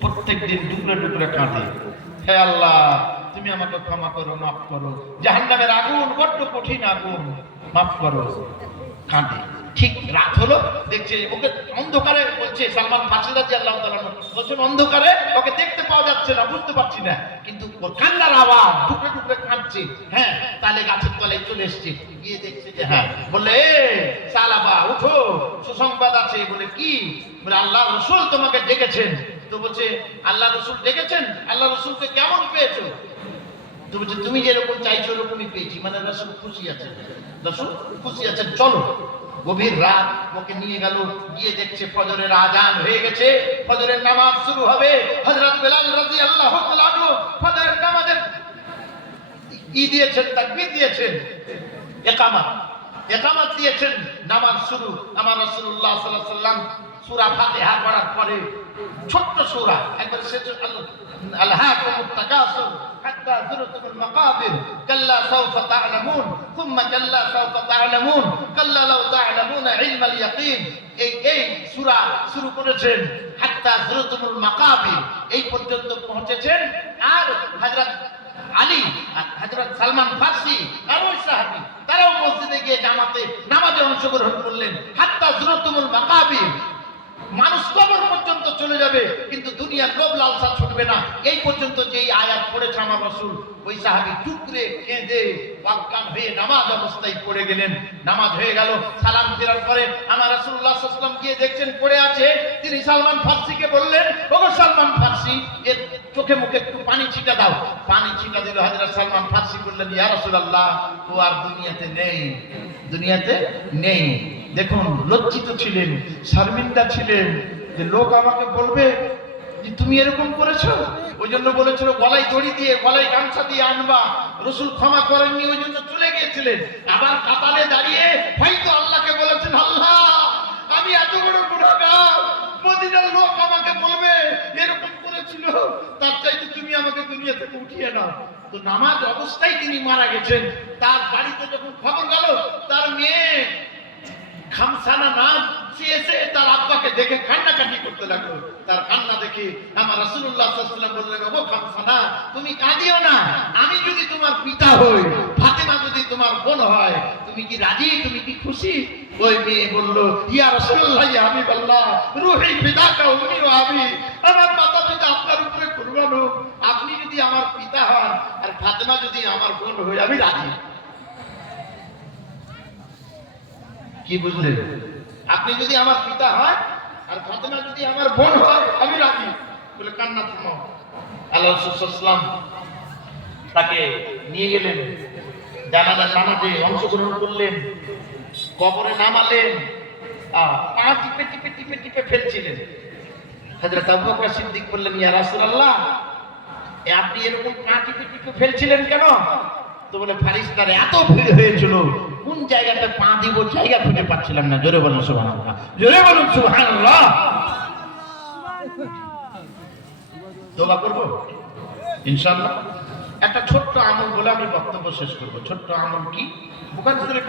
প্রত্যেকদিন টুকরে টুকরে কাঁদে, হে আল্লাহ তুমি আমাকে ক্ষমা করো, মাফ করো, জাহান্নামের আগুন বড্ড কঠিন আগুন, মাফ করো, কাঁদে। ঠিক রাত হলো, দেখছে ওকে অন্ধকারে, বলছে সালমান ফারসি রাদিয়াল্লাহু তাআলা বলছেন অন্ধকারে ওকে দেখতে পাওয়া যাচ্ছে না, বুঝতে পারছি না, কিন্তু ওর কান্নার আওয়াজ, টুকরে টুকরে কাঁদছে। হ্যাঁ, তাহলে গাছের তলায় চলে এসছে, গিয়ে দেখছে যে হ্যাঁ, বলে সালাবা উঠো, সুসংবাদ আছে। বলে কি? বলে আল্লাহ রাসূল তোমাকে ডেকেছেন। তো বলছে আল্লাহ রাসূল ডেকেছেন? আল্লাহ রাসূলকে কেমন পেয়েছো? তো বলছে তুমি যেরকম চাইছো ওরকমই পেয়েছি, মানে রাসূল খুশি আছেন, রাসূল খুশি আছেন, চলো। গভীর রাত ওকে নিয়ে গেল, গিয়ে দেখছে ফজরের আজান হয়ে গেছে, ফজরের নামাজ শুরু হবে। হযরত বেলাল রাদিয়াল্লাহু তাআলা ফজরের নামাজের দিয়েছেন, তাকবীর দিয়েছেন, ইকামত দিয়েছেন, নামাজ শুরু। আমার রাসূলুল্লাহ সাল্লাল্লাহু আলাইহি ওয়াসাল্লাম সূরা ফাতিহা পড়ার পরে ছোট্ট সূরা একবার শেষ, আলহাকুমুত তাকাসুর হাত্তা যুরতুমুল মাকাবির কাল্লা সাওফা তা'লামুন সুম্মা কাল্লা সাওফা তা'লামুন কাল্লা লাউ তা'লামুনা ইলমাল ইয়াকিন। এই সূরা শুরু করেছেন হাত্তা যুরতুমুল মাকাবির, এই পর্যন্ত পৌঁছেছেন। আর হযরত আলী, হযরত সালমান ফারসি আর ওই সাহাবী, তারাও মসজিদে গিয়ে নামাজে অংশগ্রহণ করলেন। হাত্তা যুরতুমুল মাকাবির, মানুষ কবর পর্যন্ত চলে যাবে কিন্তু দুনিয়ার লোভ লালসা ছুটবে না, এই পর্যন্ত যেই আয়াত পড়েছে আমার রাসূল, ওই সাহাবী টুকরে কেঁদে অজ্ঞান হয়ে নামাজ অবস্থায় পড়ে গেলেন। নামাজ হয়ে গেল, সালাম ফেরার পরে আমার রাসূলুল্লাহ সাল্লাল্লাহু আলাইহি ওয়াসাল্লাম গিয়ে দেখছেন পড়ে আছে। তিনি সালমান ফারসিকে বললেন, ওগো সালমান ফারসি, এর চোখে মুখে একটু পানি ছিটা দাও। পানি ছিটা দিল। হযরত সালমান ফারসি বললেন, ইয়া রাসূলুল্লাহ, ও আর দুনিয়াতে নেই, দুনিয়াতে নেই। দেখুন, লজ্জিত ছিলেন, শর্মিন্দা ছিলেন যে লোক আমাকে বলবে যে তুমি এরকম করেছো। ওই জন্য বলেছিল গলায় দড়ি দিয়ে, গলায় গামছা দিয়ে আনবা। রাসূল ক্ষমা করেননি, ওই জন্য চলে গিয়েছিলেন। আবার কাতারে দাঁড়িয়ে হয়তো আল্লাহকে বলেছেন, আল্লাহ আমি এত বড় গুনাহগার, মদিনার লোক আমাকে বলবে এরকম করেছিল, তার চাইতে তুমি আমাকে দুনিয়া থেকে উঠিয়ে নাও। তো নামাজ অবস্থায় তিনি মারা গেছেন। তার বাড়িতে যখন খবর গেল, তার মেয়ে খামসানা নাম, সে এসে তার আব্বাকে দেখে কান্নাকাটি করতে লাগলো। তার কান্না দেখে আমার রাসূলুল্লাহ সাল্লাল্লাহু আলাইহি ওয়াসাল্লাম বললেন, ওগো খামসানা, তুমি কাঁদিও না, আমি যদি তোমার পিতা হই, ফাতেমা যদি তোমার বোন হয়, তুমি কি রাজি, তুমি কি খুশি? ওই মেয়ে বলল, ইয়া রাসূলুল্লাহ, ইয়া হাবিবাল্লাহ, রূহি ফিদাকা উম্মি ওয়া আবি, আমার মাতা পিতা আপনার উপরে কুরবান হোক, আপনি যদি আমার পিতা হন আর ফাতেমা যদি আমার বোন হয়, আমি রাজি। কি বুঝলেন? আপনি যদি আমার পিতা হয় আর ফাতেমা যদি আমার বোন হয়, আমি রাজি। বলে কান্না থামাও। আল্লাহ রাসূল সাল্লাল্লাহু আলাইহি ওয়াসাল্লাম তাকে নিয়ে গেলেন, জানাজার নামাজে অংশগ্রহণ করলেন, কবরে নামালেন, পা টিপে টিপে টিপে টিপে ফেলছিলেন। হযরত আবু বকর সিদ্দিক বললেন, ইয়া রাসূলুল্লাহ, আপনি এরকম পা টিপে টিপে ফেলছিলেন কেন? তো বলে ফারিস্তারা এত ভিড় হয়েছিল, কোন জায়গাতে পা দিব জায়গা খুঁজে পাচ্ছিলাম না। জোরে বলুন সুবহানাল্লাহ, জোরে বলুন সুবহানাল্লাহ। দোয়া করব ইনশাআল্লাহ। একটা ছোট্ট আমল বলে আমি বক্তব্য শেষ করব। ছোট্ট আমল কি? বুখারী শরীফের